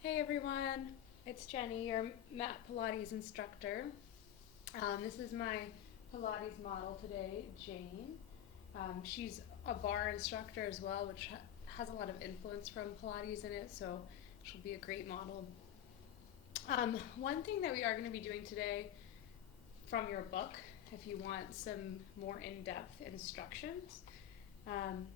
Hey everyone, it's Jenny, your mat Pilates instructor. This is my Pilates model today, Jane. She's a bar instructor as well, which has a lot of influence from Pilates in it, so she'll be a great model. One thing that we are going to be doing today from your book, if you want some more in-depth instructions, um,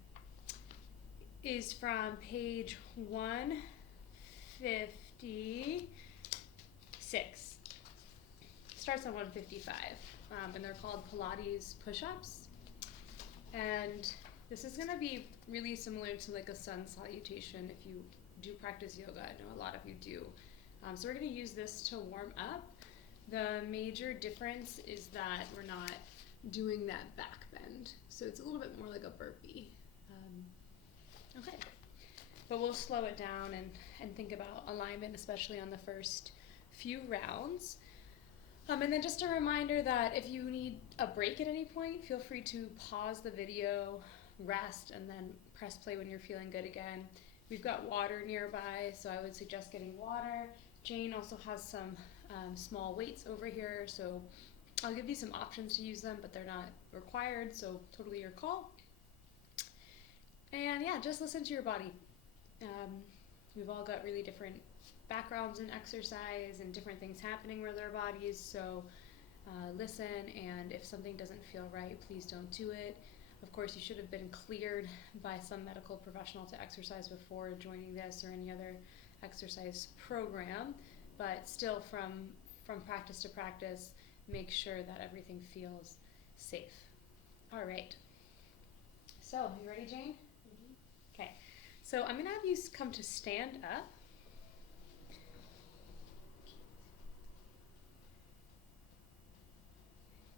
is from page 156. Starts on 155, and they're called Pilates push-ups. And this is going to be really similar to like a sun salutation if you do practice yoga. I know a lot of you do. So we're going to use this to warm up. The major difference is that we're not doing that back bend. So it's a little bit more like a burpee. Okay. But we'll slow it down and think about alignment, especially on the first few rounds. And then just a reminder that if you need a break at any point, feel free to pause the video, rest, and then press play when you're feeling good again. We've got water nearby, so I would suggest getting water. Jane also has some small weights over here, so I'll give you some options to use them, but they're not required, so totally your call. And yeah, just listen to your body. We've all got really different backgrounds in exercise and different things happening with our bodies, so listen, and if something doesn't feel right, please don't do it. Of course, you should have been cleared by some medical professional to exercise before joining this or any other exercise program, but still from practice to practice, make sure that everything feels safe. All right. So, you ready, Jane? Okay. So I'm going to have you come to stand up.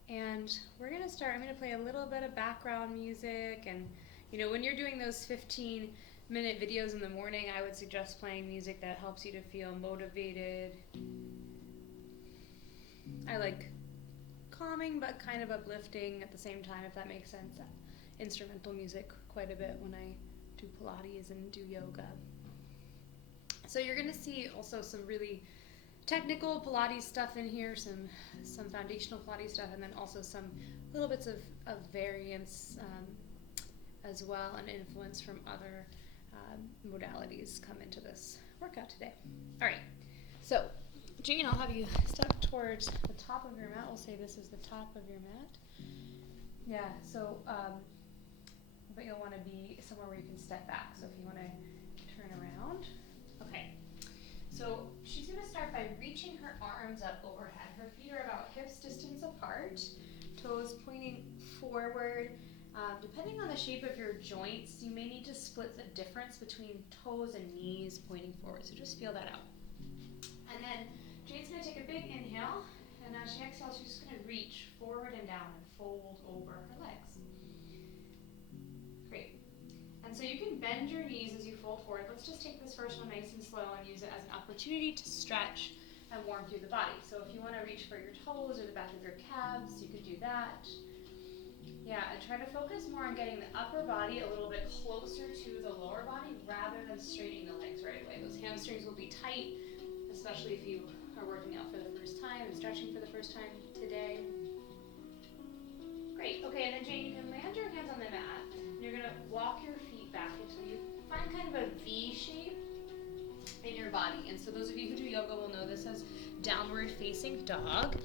And we're going to start, I'm going to play a little bit of background music. And, you know, when you're doing those 15-minute videos in the morning, I would suggest playing music that helps you to feel motivated. I like calming but kind of uplifting at the same time, if that makes sense. Instrumental music quite a bit when I do Pilates and do yoga. So you're going to see also some really technical Pilates stuff in here, some foundational Pilates stuff, and then also some little bits of variance as well, and influence from other modalities come into this workout today. All right, so Jane, I'll have you step towards the top of your mat. We'll say this is the top of your mat. Yeah, so but you'll want to be somewhere where you can step back. So if you want to turn around. Okay. So she's going to start by reaching her arms up overhead. Her feet are about hips distance apart, toes pointing forward. Depending on the shape of your joints, you may need to split the difference between toes and knees pointing forward. So just feel that out. And then Jane's going to take a big inhale, and as she exhales, she's just going to reach forward and down and fold over her legs. Great. And so you can bend your knees as you fold forward. Let's just take this first one nice and slow and use it as an opportunity to stretch and warm through the body. So if you want to reach for your toes or the back of your calves, you could do that. Yeah, and try to focus more on getting the upper body a little bit closer to the lower body rather than straightening the legs right away. Those hamstrings will be tight, especially if you are working out for the first time and stretching for the first time today. Great. Okay, and then Jane, you can land your hands on the mat. You're going to walk your feet back until you find kind of a V shape in your body. And so those of you who do yoga will know this as downward facing dog.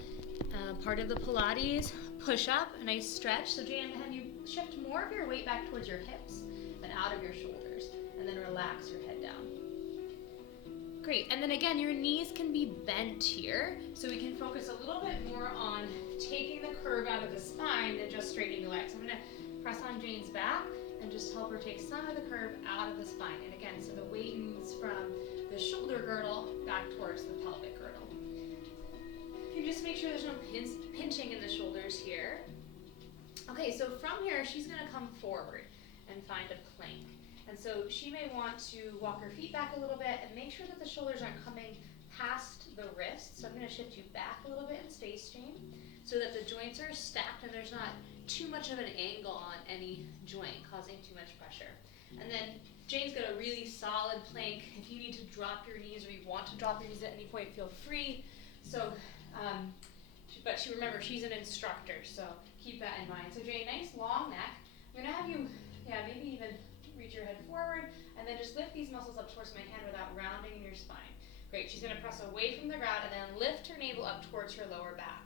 Part of the Pilates push-up, a nice stretch. So Jane, have you shift more of your weight back towards your hips and out of your shoulders. And then relax your head down. Great. And then again, your knees can be bent here. So we can focus a little bit more on taking the curve out of the spine than just straightening the legs. I'm going to press on Jane's back and just help her take some of the curve out of the spine. And again, so the weight moves from the shoulder girdle back towards the pelvic girdle. You just make sure there's no pinching in the shoulders here. Okay, so from here, she's going to come forward and find a plank. And so she may want to walk her feet back a little bit and make sure that the shoulders aren't coming past the wrists. So I'm going to shift you back a little bit in space, Jane, so that the joints are stacked and there's not too much of an angle on any joint causing too much pressure. And then Jane's got a really solid plank. If you need to drop your knees or you want to drop your knees at any point, feel free. So, but remember, she's an instructor, so keep that in mind. So Jane, nice long neck. I'm gonna have you, maybe even reach your head forward, and then just lift these muscles up towards my hand without rounding in your spine. Great, she's gonna press away from the ground and then lift her navel up towards her lower back.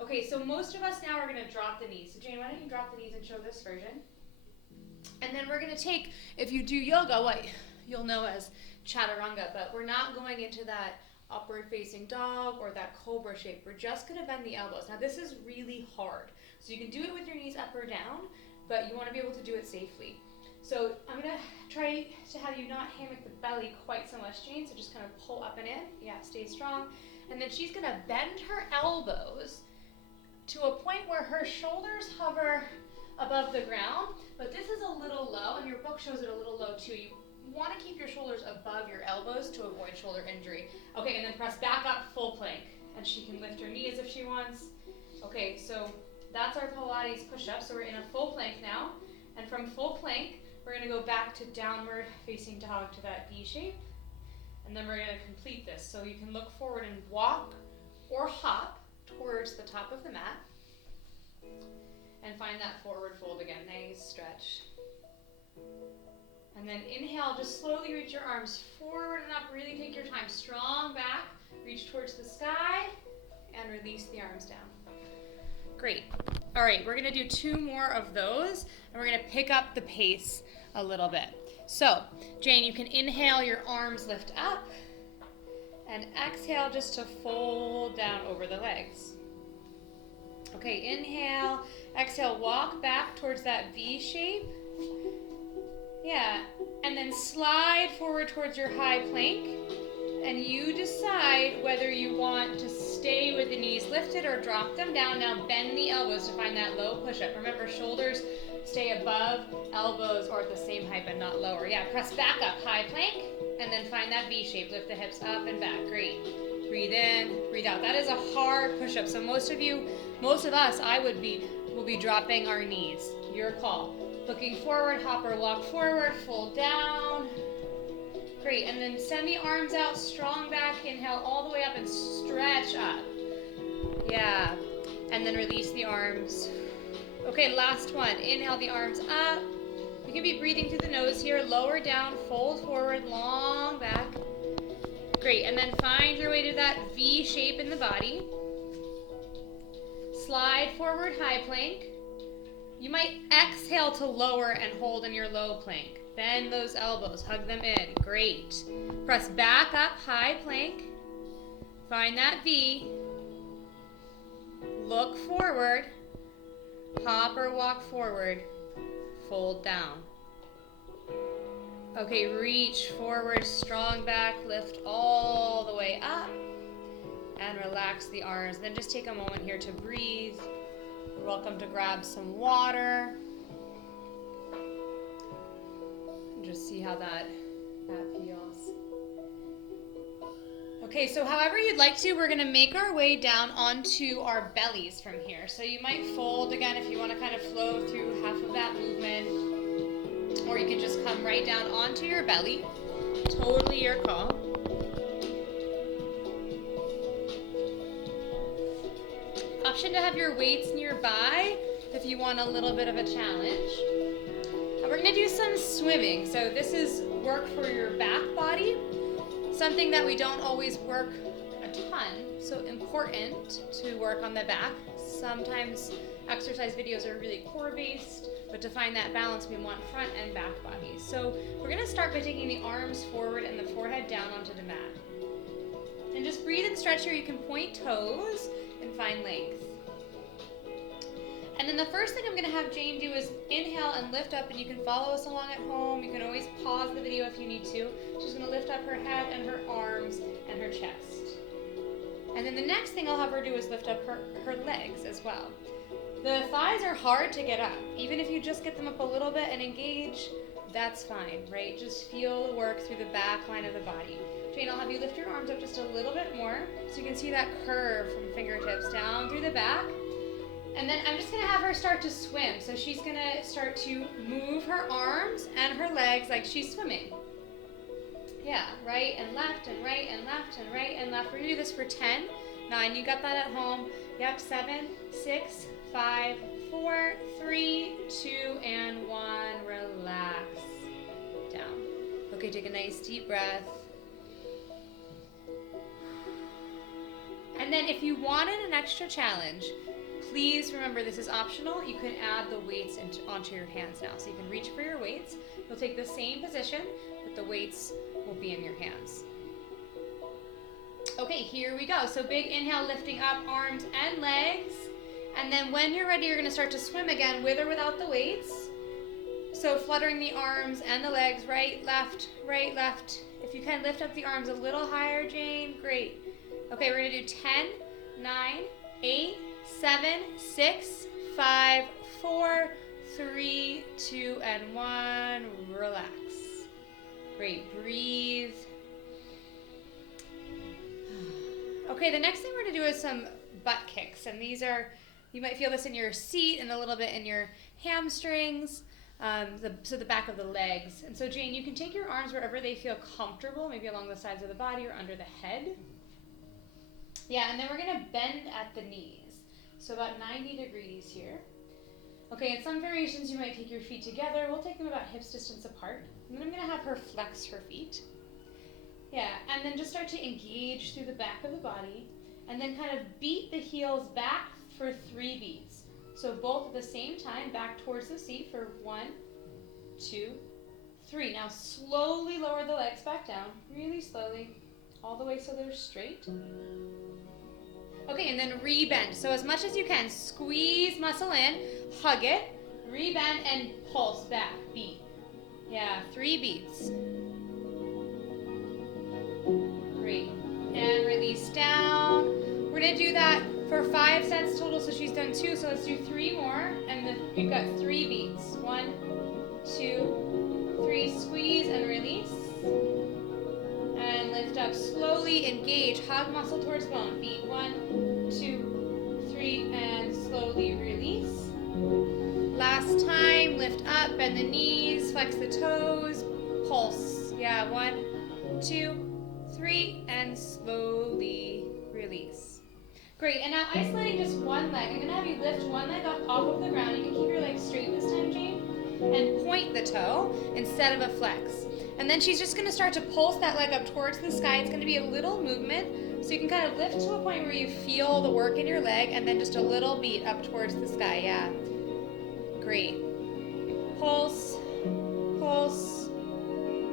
Okay, so most of us now are gonna drop the knees. So Jane, why don't you drop the knees and show this version? And then we're gonna take, if you do yoga, what you'll know as chaturanga, but we're not going into that upward facing dog or that cobra shape. We're just gonna bend the elbows. Now this is really hard. So you can do it with your knees up or down, but you wanna be able to do it safely. So I'm gonna try to have you not hammock the belly quite so much, Jane, so just kind of pull up and in. Yeah, stay strong. And then she's gonna bend her elbows to a point where her shoulders hover above the ground, but this is a little low, and your book shows it a little low too. You want to keep your shoulders above your elbows to avoid shoulder injury. Okay, and then press back up, full plank, and she can lift her knees if she wants. Okay, so that's our Pilates push-up. So we're in a full plank now, and from full plank, we're going to go back to downward facing dog to that V shape, and then we're going to complete this. So you can look forward and walk or hop towards the top of the mat. And find that forward fold again. Nice stretch. And then inhale, just slowly reach your arms forward and up. Really take your time. Strong back. Reach towards the sky and release the arms down. Great. All right, we're going to do 2 more of those, and we're going to pick up the pace a little bit. So, Jane, you can inhale, your arms lift up, and exhale just to fold down over the legs. Okay, inhale, exhale, walk back towards that V shape. Yeah, and then slide forward towards your high plank. And you decide whether you want to stay with the knees lifted or drop them down. Now bend the elbows to find that low push-up. Remember, shoulders stay above, elbows are at the same height but not lower. Yeah, press back up, high plank, and then find that V shape. Lift the hips up and back. Great. Breathe in, breathe out. That is a hard push-up. So most of us, will be dropping our knees. Your call. Looking forward, hop or walk forward, fold down. Great, and then send the arms out, strong back, inhale all the way up and stretch up. Yeah, and then release the arms. Okay, last one. Inhale the arms up. You can be breathing through the nose here, lower down, fold forward, long back. Great, and then find your way to that V shape in the body. Slide forward, high plank. You might exhale to lower and hold in your low plank. Bend those elbows, hug them in. Great. Press back up, high plank. Find that V. Look forward. Hop or walk forward. Fold down. Okay, reach forward, strong back, lift all the way up. And relax the arms. Then just take a moment here to breathe. You're welcome to grab some water. Just see how that feels. Okay, so however you'd like to, we're gonna make our way down onto our bellies from here. So you might fold again if you wanna kind of flow through half of that movement, or you can just come right down onto your belly. Totally your call. Option to have your weights nearby if you want a little bit of a challenge. We're going to do some swimming. So this is work for your back body, something that we don't always work a ton, so important to work on the back. Sometimes exercise videos are really core based, but to find that balance we want front and back bodies. So we're going to start by taking the arms forward and the forehead down onto the mat. And just breathe and stretch here. You can point toes and find length. And then the first thing I'm going to have Jane do is inhale and lift up, and you can follow us along at home. You can always pause the video if you need to. She's going to lift up her head and her arms and her chest. And then the next thing I'll have her do is lift up her legs as well. The thighs are hard to get up. Even if you just get them up a little bit and engage, that's fine, right? Just feel the work through the back line of the body. Jane, I'll have you lift your arms up just a little bit more so you can see that curve from fingertips down through the back. And then I'm just gonna have her start to swim. So she's gonna start to move her arms and her legs like she's swimming. Yeah, right and left and right and left and right and left. We're gonna do this for 10, 9, you got that at home. Yep, 7, 6, 5, 4, 3, 2, and 1. Relax. Down. Okay, take a nice deep breath. And then if you wanted an extra challenge, please remember this is optional. You can add the weights onto your hands now. So you can reach for your weights. You'll take the same position, but the weights will be in your hands. Okay, here we go. So big inhale, lifting up arms and legs. And then when you're ready, you're gonna start to swim again with or without the weights. So fluttering the arms and the legs, right, left, right, left. If you can lift up the arms a little higher, Jane, great. Okay, we're gonna do 10, 9, 8, 7, 6, 5, 4, 3, 2, and 1. Relax. Great, breathe. Okay, the next thing we're gonna do is some butt kicks. And these are, you might feel this in your seat and a little bit in your hamstrings, so the back of the legs. And so Jane, you can take your arms wherever they feel comfortable, maybe along the sides of the body or under the head. Yeah, and then we're gonna bend at the knees. So about 90 degrees here. Okay, in some variations you might take your feet together. We'll take them about hips distance apart. And then I'm gonna have her flex her feet. Yeah, and then just start to engage through the back of the body and then kind of beat the heels back for 3 beats. So both at the same time, back towards the seat for 1, 2, 3. Now slowly lower the legs back down, really slowly, all the way so they're straight. Okay, and then rebend. So as much as you can, squeeze muscle in, hug it, rebend and pulse back, beat. Yeah, 3 beats. Great. And release down. We're gonna do that for 5 sets total, so she's done 2, so let's do 3 more, and then we've got 3 beats. 1, 2, 3, squeeze and release. And lift up, slowly engage, hug muscle towards bone. Beat 1, 2, 3, and slowly release. Last time, lift up, bend the knees, flex the toes, pulse. Yeah, 1, 2, 3, and slowly release. Great, and now isolating just one leg. I'm gonna have you lift one leg up off of the ground. You can keep your leg straight this time, Jane, and point the toe instead of a flex. And then she's just gonna start to pulse that leg up towards the sky. It's gonna be a little movement, so you can kind of lift to a point where you feel the work in your leg, and then just a little beat up towards the sky, yeah. Great. Pulse, pulse,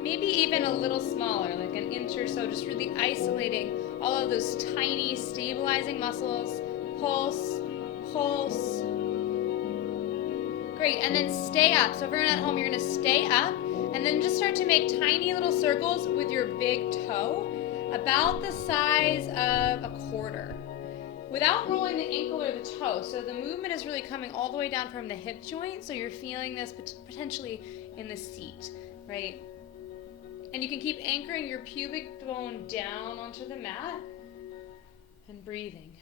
maybe even a little smaller, like an inch or so, just really isolating all of those tiny stabilizing muscles. Pulse, pulse. Great, and then stay up. So if you're at home, you're gonna stay up, and then just start to make tiny little circles with your big toe, about the size of a quarter, without rolling the ankle or the toe. So the movement is really coming all the way down from the hip joint, so you're feeling this potentially in the seat, right? And you can keep anchoring your pubic bone down onto the mat and breathing.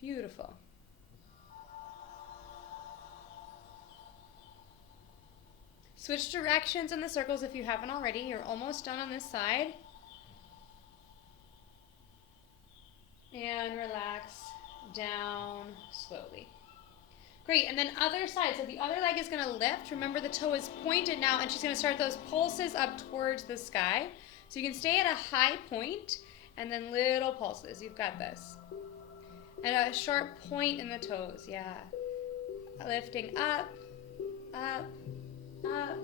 Beautiful. Switch directions in the circles if you haven't already. You're almost done on this side. And relax down slowly. Great, and then other side. So the other leg is gonna lift. Remember the toe is pointed now, and she's gonna start those pulses up towards the sky. So you can stay at a high point, and then little pulses. You've got this. And a sharp point in the toes, yeah. Lifting up, up, up.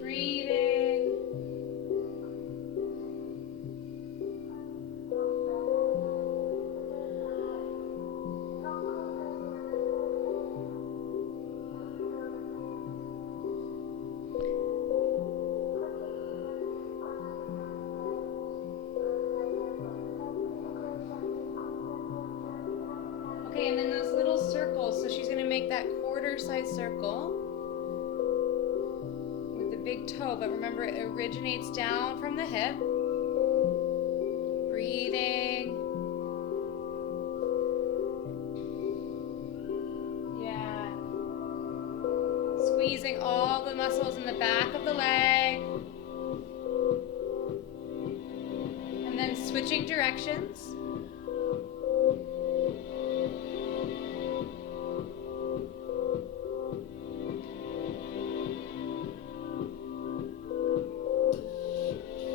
Breathing. Okay, and then those little circles. So she's going to make that quarter-size circle with the big toe, but remember it originates down from the hip. Breathing. directions.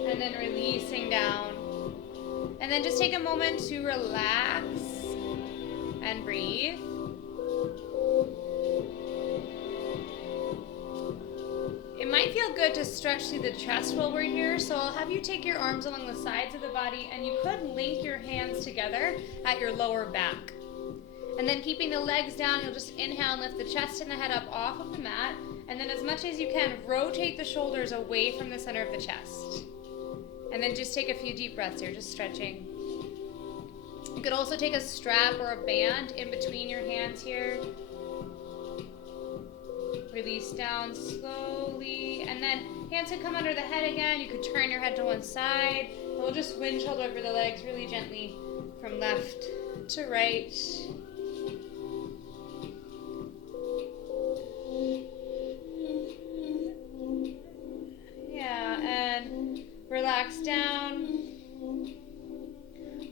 And then releasing down. And then just take a moment to relax and breathe. It might feel good to stretch through the chest while we're here, so I'll have you take your arms along the sides of the body, and you could link your hands together at your lower back. And then keeping the legs down, you'll just inhale and lift the chest and the head up off of the mat, and then as much as you can, rotate the shoulders away from the center of the chest. And then just take a few deep breaths here, just stretching. You could also take a strap or a band in between your hands here. Release down slowly, and then hands could come under the head again. You could turn your head to one side, and we'll just windshield over the legs really gently from left to right. Yeah, and relax down.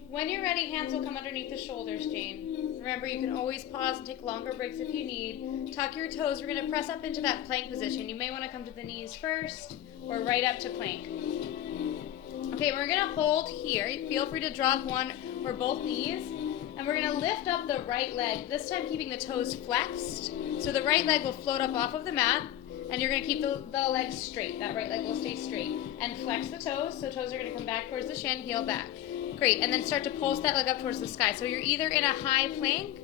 When you're ready, hands will come underneath the shoulders, Jane. Remember, you can always pause and take longer breaks if you need. Tuck your toes. We're going to press up into that plank position. You may want to come to the knees first or right up to plank. Okay, we're going to hold here. Feel free to drop one or both knees. And we're going to lift up the right leg, this time keeping the toes flexed. So the right leg will float up off of the mat, and you're going to keep the leg straight. That right leg will stay straight. And flex the toes. So toes are going to come back towards the shin, heel back. Great, and then start to pulse that leg up towards the sky. So you're either in a high plank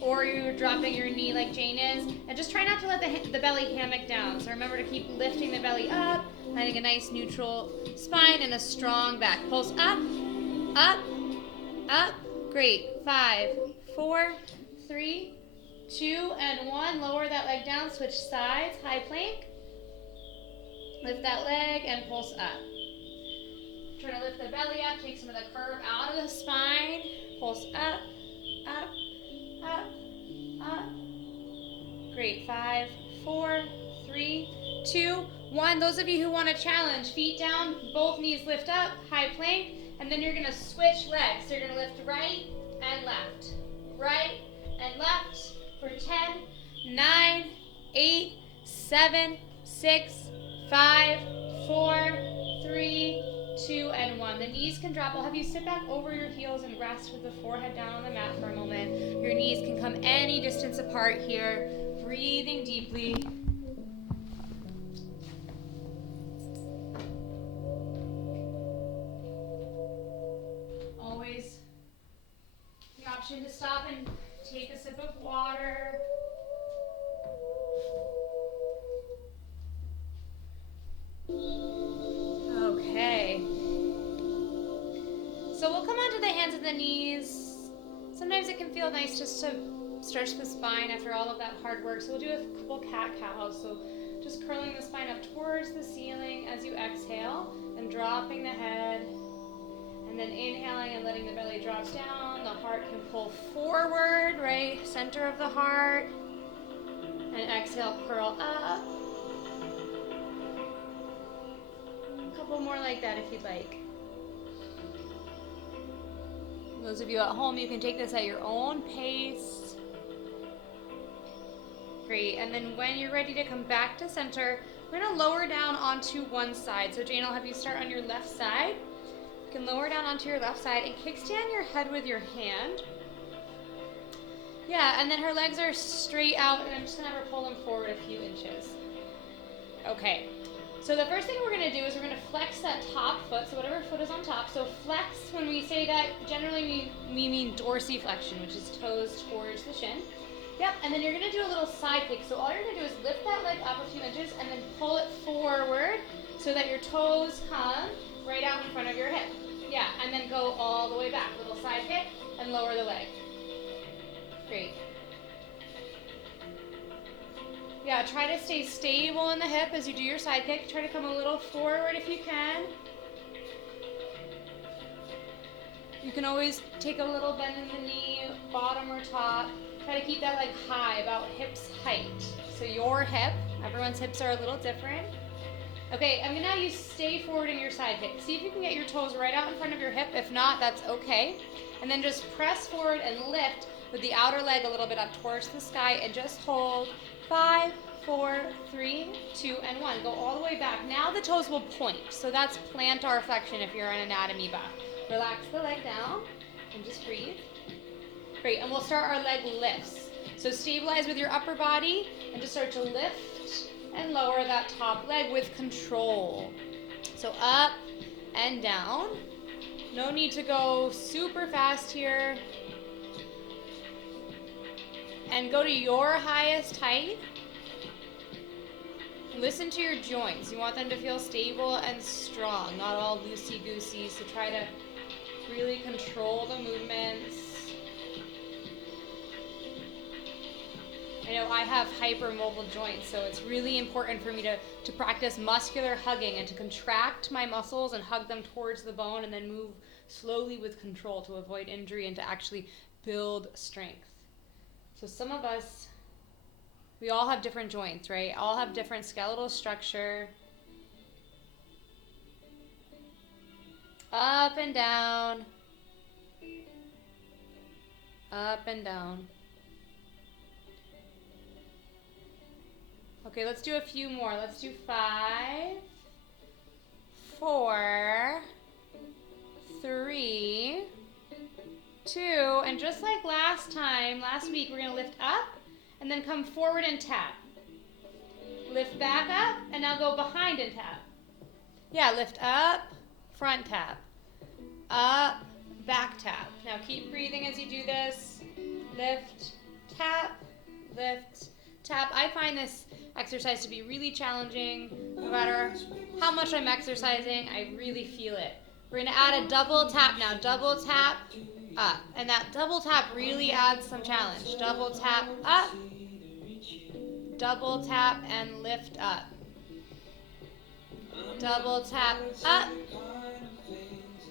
or you're dropping your knee like Jane is. And just try not to let the belly hammock down. So remember to keep lifting the belly up, finding a nice neutral spine and a strong back. Pulse up, up, up. Great. 5, 4, 3, 2, and 1. Lower that leg down, switch sides, high plank. Lift that leg and pulse up. Try to lift the belly up, take some of the curve out of the spine. Pulse up, up, up, up. Great. 5, 4, 3, 2, 1. Those of you who want to challenge, feet down, both knees lift up, high plank, and then you're going to switch legs. So you're going to lift right and left, right and left for 10, 9, 8, 7, 6, 5, 4, 3, 2, and 1. The knees can drop. I'll have you sit back over your heels and rest with the forehead down on the mat for a moment. Your knees can come any distance apart here. Breathing deeply. Always the option to stop and take a sip of water. Okay. So we'll come onto the hands and the knees. Sometimes it can feel nice just to stretch the spine after all of that hard work. So we'll do a couple cat-cows. So just curling the spine up towards the ceiling as you exhale and dropping the head. And then inhaling and letting the belly drop down. The heart can pull forward, right? Center of the heart. And exhale, curl up. A couple more like that if you'd like. Those of you at home, you can take this at your own pace. Great. And then when you're ready to come back to center, we're going to lower down onto one side. So Jane, I'll have you start on your left side. You can lower down onto your left side and kickstand your head with your hand. Yeah, and then her legs are straight out, and I'm just going to have her pull them forward a few inches. Okay. So the first thing we're going to do is we're going to flex that top foot, so whatever foot is on top. So flex, when we say that, generally we mean dorsiflexion, which is toes towards the shin. Yep, and then you're going to do a little side kick. So all you're going to do is lift that leg up a few inches and then pull it forward so that your toes come right out in front of your hip. Yeah, and then go all the way back. Little side kick and lower the leg. Great. Yeah, try to stay stable in the hip as you do your side kick. Try to come a little forward if you can. You can always take a little bend in the knee, bottom or top. Try to keep that leg high, about hips height. So your hip, everyone's hips are a little different. Okay, I'm gonna have you stay forward in your side kick. See if you can get your toes right out in front of your hip. If not, that's okay. And then just press forward and lift with the outer leg a little bit up towards the sky and just hold 5, 4, 3, 2, and 1. Go all the way back. Now the toes will point. So that's plantar flexion if you're an anatomy buff. Relax the leg down and just breathe. Great, and we'll start our leg lifts. So stabilize with your upper body and just start to lift and lower that top leg with control. So up and down. No need to go super fast here. And go to your highest height. Listen to your joints. You want them to feel stable and strong, not all loosey-goosey. So try to really control the movements. I know I have hypermobile joints, so it's really important for me to practice muscular hugging and to contract my muscles and hug them towards the bone and then move slowly with control to avoid injury and to actually build strength. So some of us, we all have different joints, right? All have different skeletal structure. Up and down. Up and down. Okay, let's do a few more. Let's do 5, 4, 3, 2, and just like last week, we're gonna lift up and then come forward and tap. Lift back up and now go behind and tap. Yeah, lift up, front tap. Up, back tap. Now keep breathing as you do this. Lift, tap, lift, tap. I find this exercise to be really challenging. No matter how much I'm exercising, I really feel it. We're gonna add a double tap now. Double tap, up. And that double tap really adds some challenge. Double tap, up. Double tap and lift up. Double tap, up.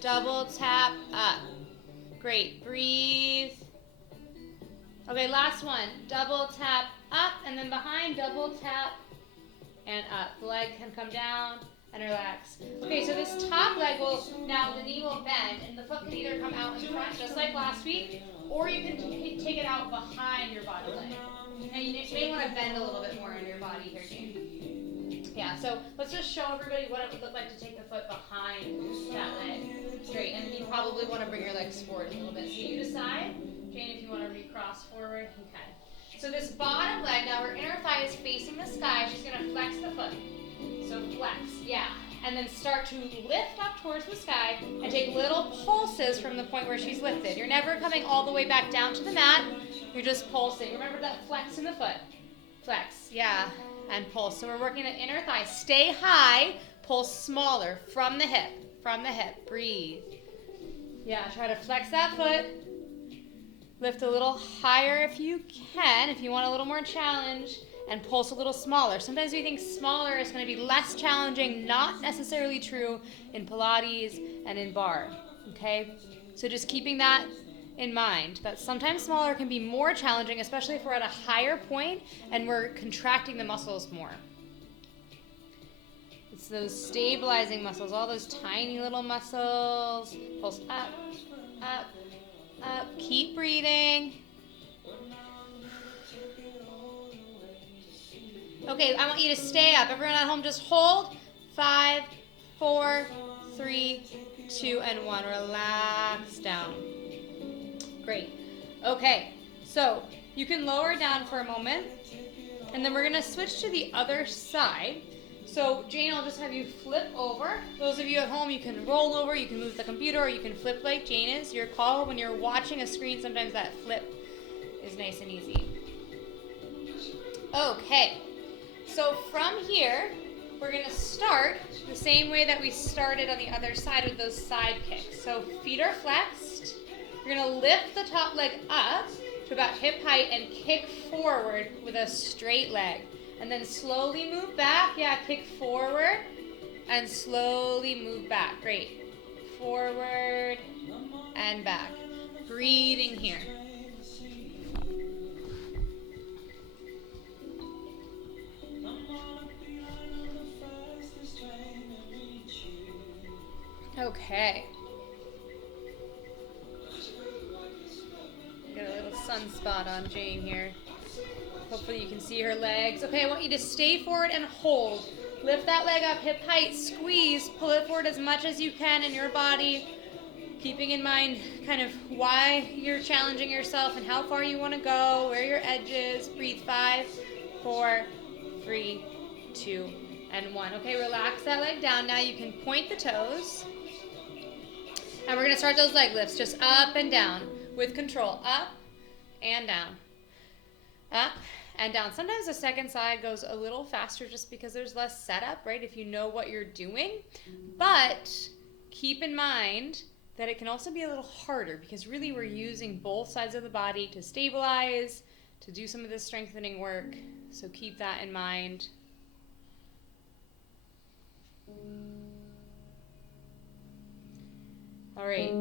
Double tap, up. Great, breathe. Okay, last one. Double tap, up, and then behind, double tap, and up. The leg can come down and relax. Okay, so this top leg will, now the knee will bend, and the foot can either come out in front, just like last week, or you can take it out behind your body leg. Now you may want to bend a little bit more in your body here, Jane. Yeah, so let's just show everybody what it would look like to take the foot behind that leg. Straight, and you probably want to bring your legs forward a little bit. So you decide, Jane, if you want to recross forward, you can. So this bottom leg, now her inner thigh is facing the sky. She's going to flex the foot. So flex, yeah. And then start to lift up towards the sky and take little pulses from the point where she's lifted. You're never coming all the way back down to the mat. You're just pulsing. Remember that flex in the foot. Flex, yeah, and pulse. So we're working the inner thigh. Stay high, pulse smaller from the hip. From the hip, breathe. Yeah, try to flex that foot. Lift a little higher if you can, if you want a little more challenge, and pulse a little smaller. Sometimes we think smaller is going to be less challenging, not necessarily true in Pilates and in bar, okay? So just keeping that in mind, that sometimes smaller can be more challenging, especially if we're at a higher point and we're contracting the muscles more. It's those stabilizing muscles, all those tiny little muscles. Pulse up, up, up. Keep breathing. Okay, I want you to stay up. Everyone at home, just hold. 5, 4, 3, 2, and 1. Relax down. Great. Okay, so you can lower down for a moment, and then we're going to switch to the other side. So Jane, I'll just have you flip over. Those of you at home, you can roll over, you can move the computer, or you can flip like Jane is. Your call, when you're watching a screen, sometimes that flip is nice and easy. Okay, so from here, we're going to start the same way that we started on the other side with those side kicks. So feet are flexed. You're going to lift the top leg up to about hip height and kick forward with a straight leg. And then slowly move back. Yeah, kick forward and slowly move back. Great. Forward and back. Breathing here. Okay. Got a little sunspot on Jane here. Hopefully you can see her legs. Okay, I want you to stay forward and hold. Lift that leg up, hip height, squeeze, pull it forward as much as you can in your body, keeping in mind kind of why you're challenging yourself and how far you want to go, where your edge is. Breathe. 5, 4, 3, 2, and 1. Okay, relax that leg down. Now you can point the toes. And we're going to start those leg lifts just up and down with control. Up and down. Up and down. Sometimes the second side goes a little faster just because there's less setup, right? If you know what you're doing. But keep in mind that it can also be a little harder because really we're using both sides of the body to stabilize, to do some of this strengthening work. So keep that in mind. All right,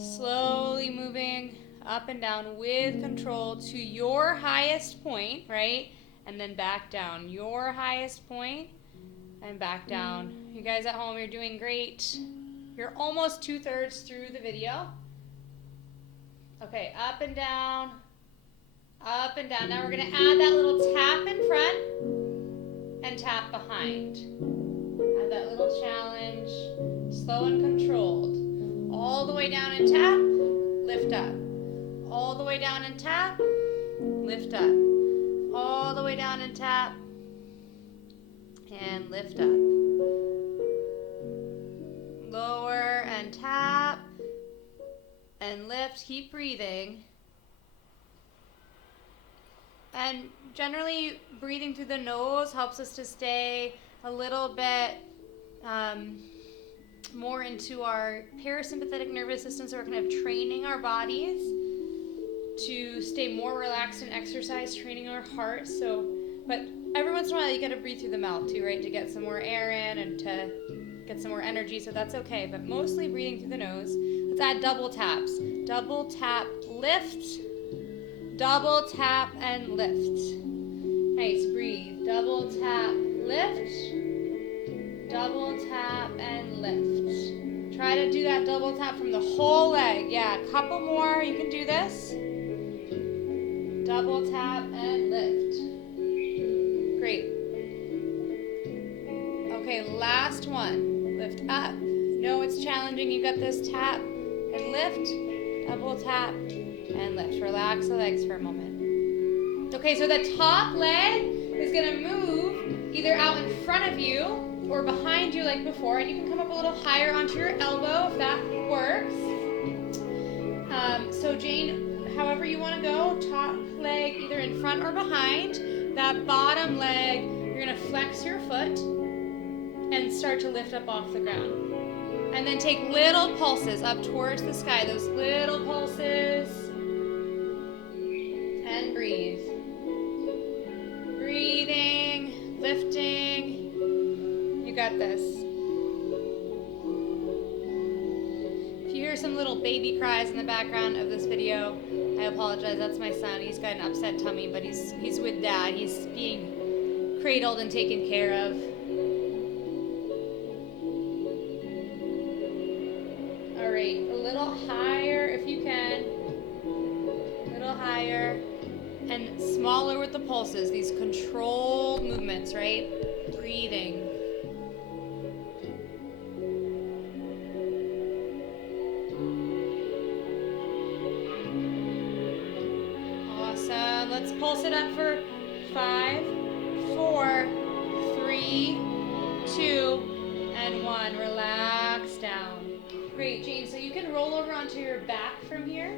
slowly moving up and down with control to your highest point, right? And then back down. Your highest point and back down. You guys at home, you're doing great. You're almost 2/3 through the video. Okay, up and down, up and down. Now we're gonna add that little tap in front and tap behind. Add that little challenge, slow and controlled. All the way down and tap, lift up. All the way down and tap, lift up. All the way down and tap, and lift up. Lower and tap, and lift. Keep breathing. And generally, breathing through the nose helps us to stay a little bit more into our parasympathetic nervous system, so we're kind of training our bodies to stay more relaxed in exercise, training our heart. So, but every once in a while you gotta breathe through the mouth too, right, to get some more air in and to get some more energy, so that's okay, but mostly breathing through the nose. Let's add double taps. Double tap, lift, double tap and lift. Nice, breathe. Double tap, lift, double tap and lift. Try to do that double tap from the whole leg. Yeah, a couple more, you can do this. Double tap and lift. Great. Okay, last one. Lift up. No, it's challenging. You got this. Tap and lift. Double tap and lift. Relax the legs for a moment. Okay, so the top leg is going to move either out in front of you or behind you like before, and you can come up a little higher onto your elbow if that works. So Jane, however you want to go, top leg either in front or behind. That bottom leg, you're going to flex your foot and start to lift up off the ground. And then take little pulses up towards the sky, those little pulses. And breathe. Breathing, lifting. You got this. If you hear some little baby cries in the background of this video, I apologize. That's my son. He's got an upset tummy, but he's with Dad. He's being cradled and taken care of. All right, a little higher if you can. A little higher. And smaller with the pulses, these controlled movements, right? Breathing. Awesome. Let's pulse it up for 5, 4, 3, 2, and 1. Relax down. Great, Jane. So you can roll over onto your back from here.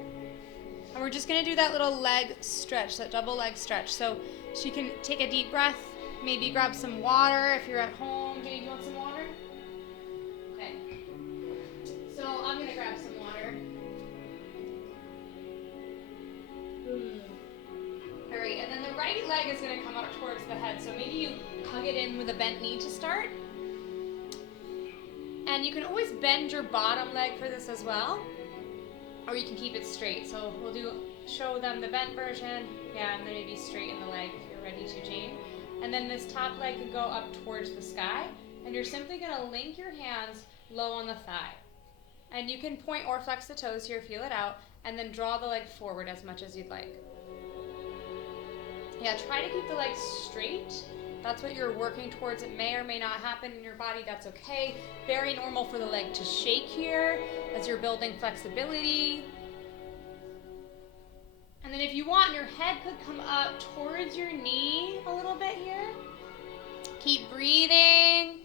And we're just going to do that little leg stretch, that double leg stretch. So she can take a deep breath, maybe grab some water if you're at home. Jane, you want some water? Okay. So I'm going to grab some water. All right, and then the right leg is going to come up towards the head. So maybe you hug it in with a bent knee to start. And you can always bend your bottom leg for this as well. Or you can keep it straight. So we'll show them the bent version. Yeah, and then maybe straighten the leg if you're ready to, Jane. And then this top leg can go up towards the sky. And you're simply going to link your hands low on the thigh. And you can point or flex the toes here, feel it out, and then draw the leg forward as much as you'd like. Yeah, try to keep the legs straight. That's what you're working towards. It may or may not happen in your body. That's okay. Very normal for the leg to shake here as you're building flexibility. And then if you want, your head could come up towards your knee a little bit here. Keep breathing.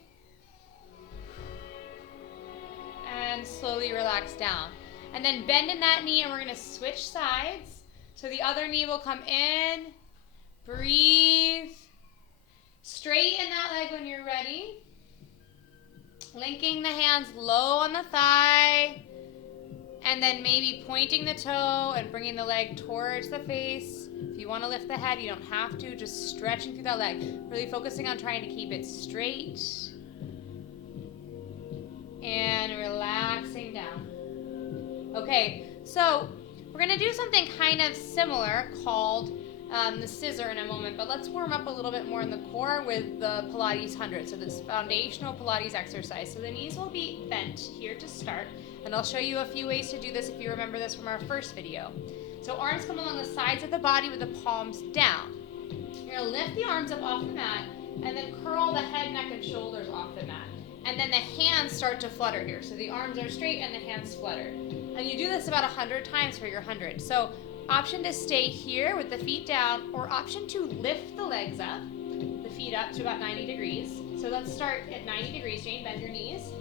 And slowly relax down. And then bend in that knee, and we're going to switch sides. So the other knee will come in. Breathe. Straighten that leg when you're ready. Linking the hands low on the thigh. And then maybe pointing the toe and bringing the leg towards the face. If you want to lift the head, you don't have to. Just stretching through that leg. Really focusing on trying to keep it straight. And relaxing down. Okay, so we're going to do something kind of similar called the scissor in a moment, but let's warm up a little bit more in the core with the Pilates 100, so this foundational Pilates exercise. So the knees will be bent here to start, and I'll show you a few ways to do this if you remember this from our first video. So arms come along the sides of the body with the palms down. You're going to lift the arms up off the mat, and then curl the head, neck, and shoulders off the mat. And then the hands start to flutter here. So the arms are straight and the hands flutter. And you do this about 100 times for your 100. So option to stay here with the feet down, or option to lift the legs up, the feet up to about 90 degrees. So let's start at 90 degrees, Jane, bend your knees.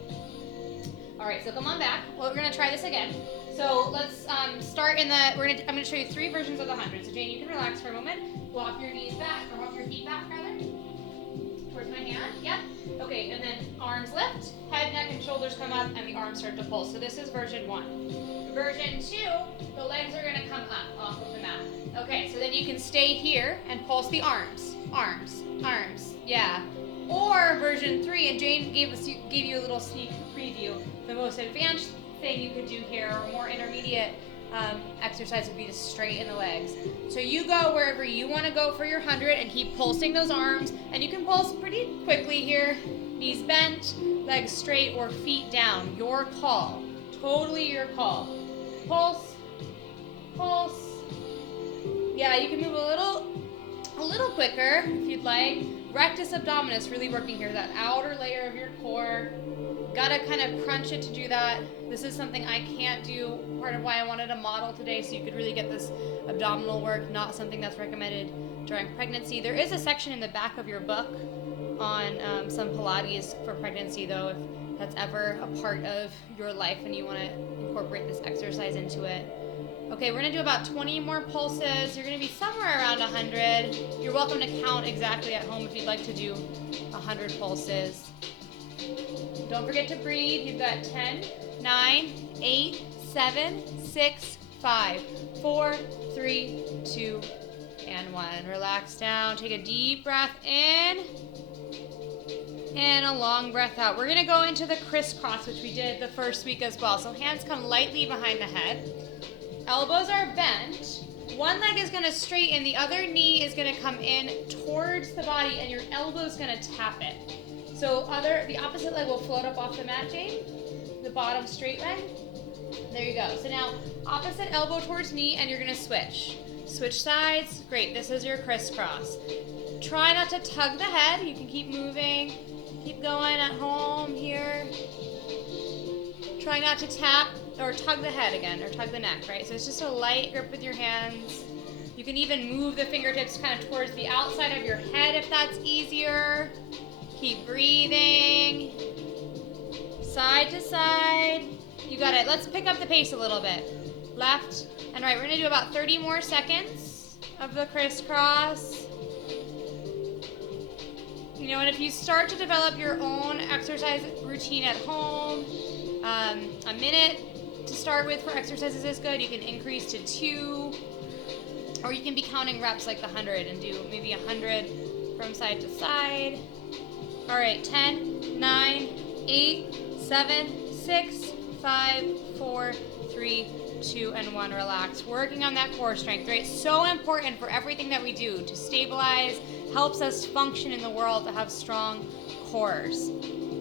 All right, so come on back. Well, we're gonna try this again. So let's start in the, I'm gonna show you 3 versions of the 100. So Jane, you can relax for a moment. Walk your knees back, or walk your feet back rather. Towards my hand, yep. Okay, and then arms lift, head, neck, and shoulders come up, and the arms start to pull. So this is version 1. Version 2, the legs are gonna come up off of the mat. Okay, so then you can stay here and pulse the arms. Arms, arms, yeah. Or version 3, and Jane gave you a little sneak preview. The most advanced thing you could do here, or more intermediate exercise, would be to straighten the legs. So you go wherever you want to go for your 100 and keep pulsing those arms. And you can pulse pretty quickly here. Knees bent, legs straight, or feet down. Your call. Totally your call. Pulse, pulse. Yeah, you can move a little quicker if you'd like. Rectus abdominis really working here, that outer layer of your core. Gotta kind of crunch it to do that. This is something I can't do, part of why I wanted a model today, so you could really get this abdominal work, not something that's recommended during pregnancy. There is a section in the back of your book on some Pilates for pregnancy, though, if that's ever a part of your life and you want to incorporate this exercise into it. Okay, we're going to do about 20 more pulses. You're going to be somewhere around 100. You're welcome to count exactly at home if you'd like to do 100 pulses. Don't forget to breathe. You've got 10, 9, 8, 7, 6, 5, 4, 3, 2, and 1. Relax down. Take a deep breath in and a long breath out. We're going to go into the crisscross, which we did the first week as well. So hands come lightly behind the head. Elbows are bent. One leg is going to straighten. The other knee is going to come in towards the body, and your elbow is going to tap it. So the opposite leg will float up off the mat, Jane. The bottom straight leg. There you go. So now opposite elbow towards knee, and you're going to switch. Switch sides. Great. This is your crisscross. Try not to tug the head. You can keep moving. Keep going at home here. Try not to tap or tug the head again, or tug the neck, right? So it's just a light grip with your hands. You can even move the fingertips kind of towards the outside of your head if that's easier. Keep breathing. Side to side. You got it. Let's pick up the pace a little bit. Left and right. We're going to do about 30 more seconds of the crisscross. You know, and if you start to develop your own exercise routine at home, a minute to start with for exercises is good. You can increase to 2, or you can be counting reps like the 100 and do maybe 100 from side to side. All right, 10, 9, 8, 7, 6, 5, 4, 3, 2, and 1. Relax. Working on that core strength, right? So important for everything that we do to stabilize, helps us function in the world to have strong cores.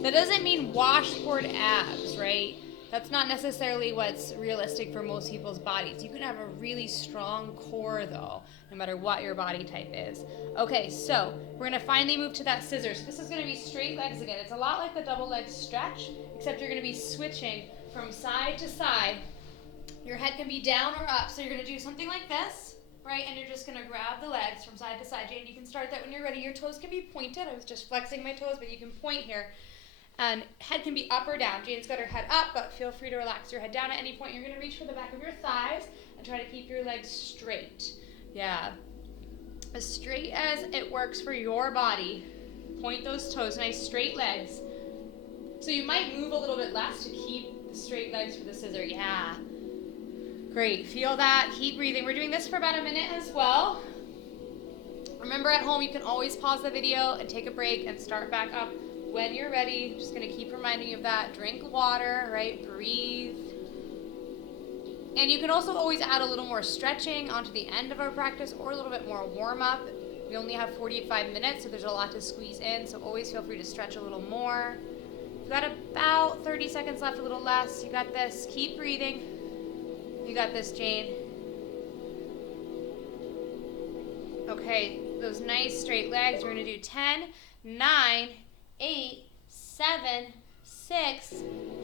That doesn't mean washboard abs, right? That's not necessarily what's realistic for most people's bodies. You can have a really strong core though, no matter what your body type is. Okay, so we're gonna finally move to that scissors. So this is gonna be straight legs again. It's a lot like the double leg stretch, except you're gonna be switching from side to side. Your head can be down or up, so you're gonna do something like this, right? And you're just gonna grab the legs from side to side. Jane, you can start that when you're ready. Your toes can be pointed. I was just flexing my toes, but you can point here. And head can be up or down. Jane's got her head up, but feel free to relax your head down at any point. You're going to reach for the back of your thighs and try to keep your legs straight. Yeah. As straight as it works for your body. Point those toes. Nice straight legs. So you might move a little bit less to keep the straight legs for the scissor. Yeah. Great. Feel that. Keep breathing. We're doing this for about a minute as well. Remember, at home, you can always pause the video and take a break and start back up when you're ready. Just going to keep reminding you of that. Drink water, right? Breathe. And you can also always add a little more stretching onto the end of our practice or a little bit more warm up. We only have 45 minutes, so there's a lot to squeeze in. So always feel free to stretch a little more. You've got about 30 seconds left, a little less. You got this. Keep breathing. You got this, Jane. Okay, those nice straight legs. We're going to do 10, 9, 8, 7, 6,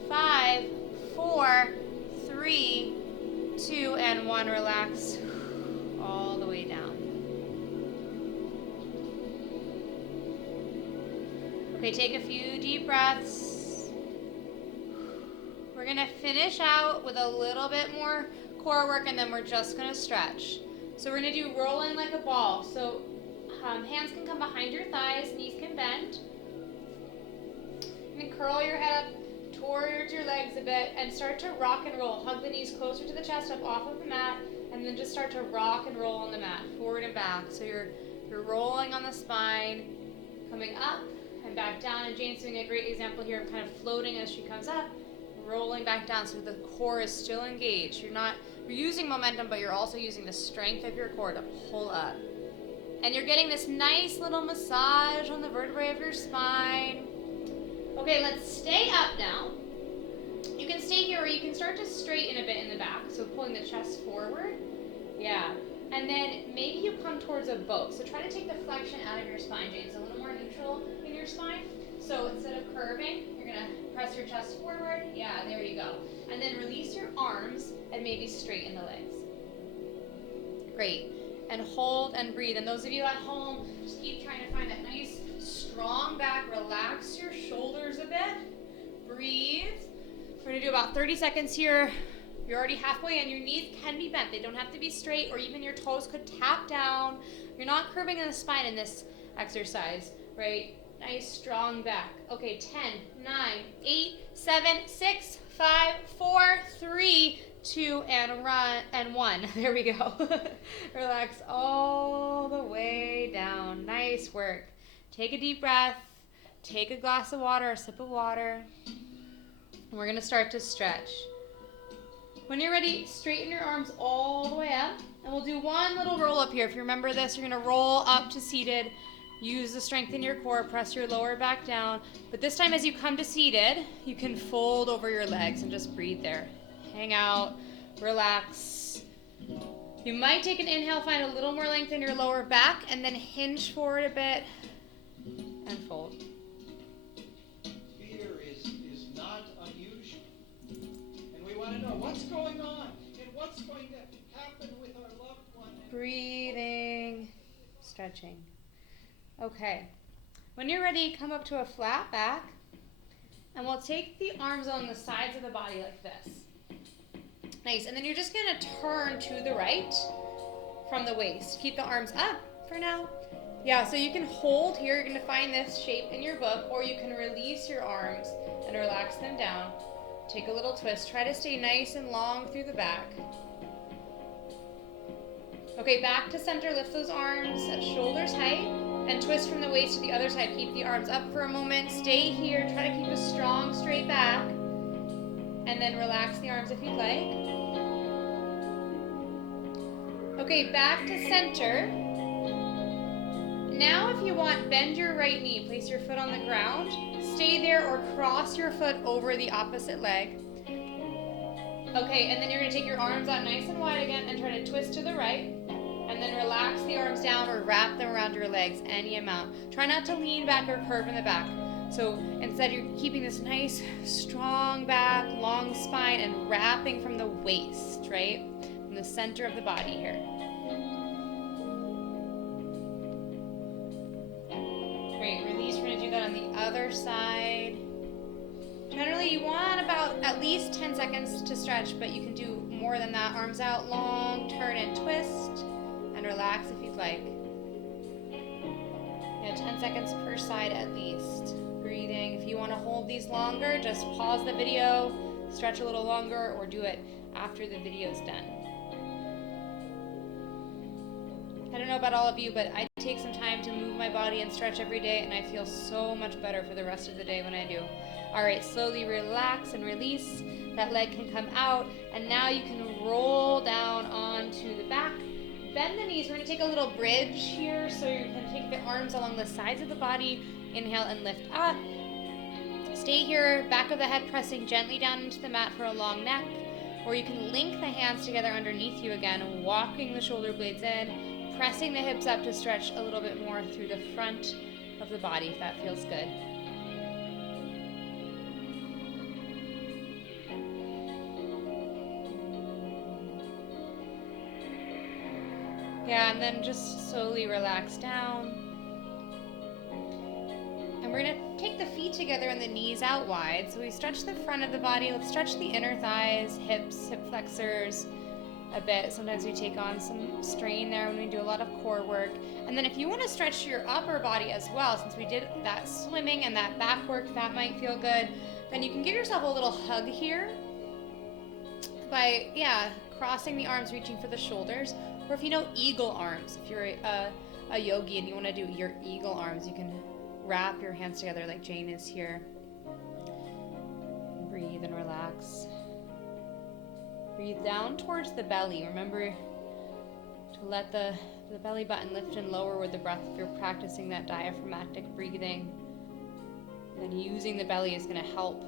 5, 4, 3, 2, and 1. Relax all the way down. Okay, take a few deep breaths. We're going to finish out with a little bit more core work, and then we're just going to stretch. So we're going to do rolling like a ball. So hands can come behind your thighs, knees can bend. And curl your head up towards your legs a bit and start to rock and roll. Hug the knees closer to the chest, up off of the mat, and then just start to rock and roll on the mat, forward and back. So you're rolling on the spine, coming up and back down. And Jane's doing a great example here of kind of floating as she comes up, rolling back down so the core is still engaged. You're using momentum, but you're also using the strength of your core to pull up. And you're getting this nice little massage on the vertebrae of your spine. Okay, let's stay up now. You can stay here, or you can start to straighten a bit in the back. So pulling the chest forward. Yeah. And then maybe you come towards a boat. So try to take the flexion out of your spine, Jane. So a little more neutral in your spine. So instead of curving, you're going to press your chest forward. Yeah, there you go. And then release your arms and maybe straighten the legs. Great. And hold and breathe. And those of you at home, just keep trying to find that nice strong back. Relax your shoulders a bit. Breathe. We're going to do about 30 seconds here. You're already halfway in. Your knees can be bent. They don't have to be straight, or even your toes could tap down. You're not curving in the spine in this exercise, right? Nice strong back. Okay, 10, 9, 8, 7, 6, 5, 4, 3, 2, and 1. There we go. Relax all the way down. Nice work. Take a deep breath. Take a glass of water, a sip of water. And we're going to start to stretch. When you're ready, straighten your arms all the way up. And we'll do one little roll up here. If you remember this, you're going to roll up to seated. Use the strength in your core. Press your lower back down. But this time as you come to seated, you can fold over your legs and just breathe there. Hang out. Relax. You might take an inhale, find a little more length in your lower back, and then hinge forward a bit and fold. Fear is not unusual. And we want to know what's going on and what's going to happen with our loved one. Breathing, stretching. Okay. When you're ready, come up to a flat back, and we'll take the arms on the sides of the body like this. Nice. And then you're just going to turn to the right from the waist. Keep the arms up for now. Yeah, so you can hold here. You're going to find this shape in your book, or you can release your arms and relax them down. Take a little twist. Try to stay nice and long through the back. Okay, back to center. Lift those arms at shoulders height and twist from the waist to the other side. Keep the arms up for a moment. Stay here. Try to keep a strong, straight back. And then relax the arms if you'd like. Okay, back to center. Now if you want, bend your right knee. Place your foot on the ground. Stay there or cross your foot over the opposite leg. Okay, and then you're gonna take your arms out nice and wide again and try to twist to the right. And then relax the arms down or wrap them around your legs any amount. Try not to lean back or curve in the back. So instead you're keeping this nice, strong back, long spine, and wrapping from the waist, right? From the center of the body here. Great, release. We're gonna do that on the other side. Generally, you want about at least 10 seconds to stretch, but you can do more than that. Arms out long, turn and twist, and relax if you'd like. Yeah, 10 seconds per side at least. Breathing. If you want to hold these longer, just pause the video, stretch a little longer, or do it after the video's done. I don't know about all of you, but I take some time to move my body and stretch every day, and I feel so much better for the rest of the day when I do. All right, slowly relax and release. That leg can come out, and now you can roll down onto the back. Bend the knees. We're going to take a little bridge here, so you can take the arms along the sides of the body. Inhale and lift up. Stay here, back of the head pressing gently down into the mat for a long neck, or you can link the hands together underneath you again, walking the shoulder blades in, pressing the hips up to stretch a little bit more through the front of the body if that feels good. Yeah, and then just slowly relax down. And we're going to take the feet together and the knees out wide. So we stretch the front of the body. Let's stretch the inner thighs, hips, hip flexors a bit. Sometimes we take on some strain there when we do a lot of core work. And then if you want to stretch your upper body as well, since we did that swimming and that back work, that might feel good, then you can give yourself a little hug here by, crossing the arms, reaching for the shoulders. Or if you know eagle arms, if you're a yogi and you want to do your eagle arms, you can wrap your hands together like Jane is here. Breathe and relax. Breathe down towards the belly. Remember to let the belly button lift and lower with the breath if you're practicing that diaphragmatic breathing. And then using the belly is going to help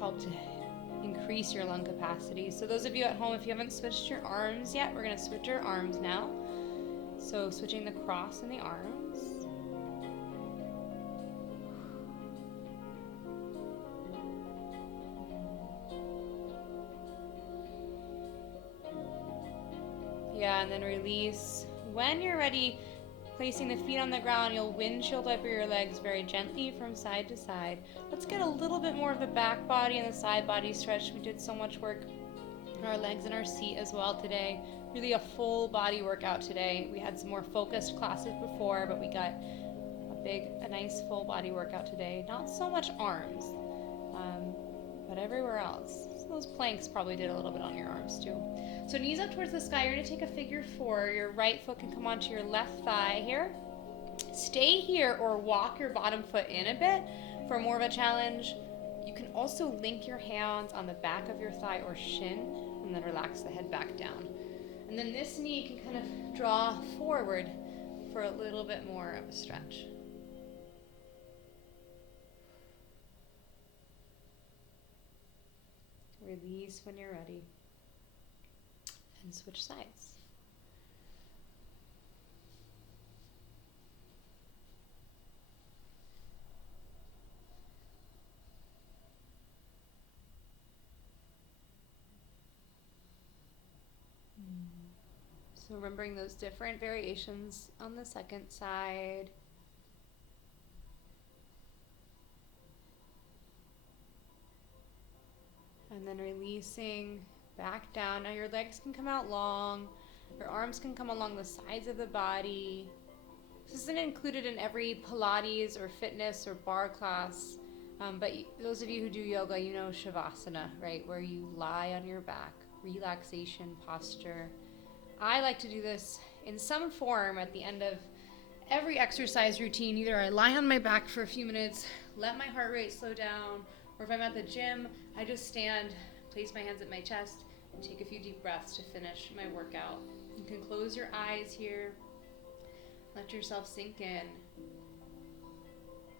to increase your lung capacity. So those of you at home, if you haven't switched your arms yet, we're going to switch your arms now. So switching the cross and the arms. Yeah, and then release. When you're ready, placing the feet on the ground, you'll windshield up your legs very gently from side to side. Let's get a little bit more of the back body and the side body stretch. We did so much work on our legs and our seat as well today. Really a full body workout today. We had some more focused classes before, but we got a nice full body workout today. Not so much arms, but everywhere else. So those planks probably did a little bit on your arms too. So knees up towards the sky. You're going to take a figure 4. Your right foot can come onto your left thigh here. Stay here or walk your bottom foot in a bit for more of a challenge. You can also link your hands on the back of your thigh or shin and then relax the head back down. And then this knee can kind of draw forward for a little bit more of a stretch. Release when you're ready. And switch sides. So remembering those different variations on the second side. And then releasing back down. Now your legs can come out long. Your arms can come along the sides of the body. This isn't included in every Pilates or fitness or bar class. But those of you who do yoga, you know Shavasana, right? Where you lie on your back. Relaxation posture. I like to do this in some form at the end of every exercise routine. Either I lie on my back for a few minutes, let my heart rate slow down, or if I'm at the gym, I just stand, place my hands at my chest, and take a few deep breaths to finish my workout. You can close your eyes here, let yourself sink in.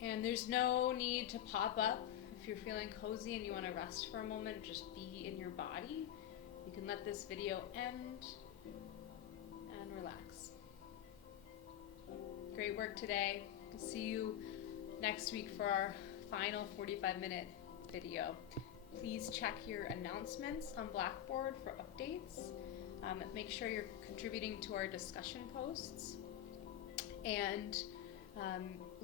And there's no need to pop up if you're feeling cozy and you want to rest for a moment, just be in your body, you can let this video end and relax. Great work today. We'll see you next week for our final 45-minute video. Please check your announcements on Blackboard for updates. Make sure you're contributing to our discussion posts and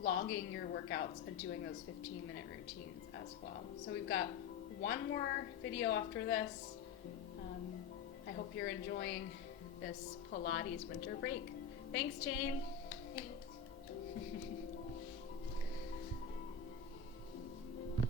logging your workouts and doing those 15-minute routines as well. So we've got one more video after this. I hope you're enjoying this Pilates winter break. Thanks, Jane. Thanks.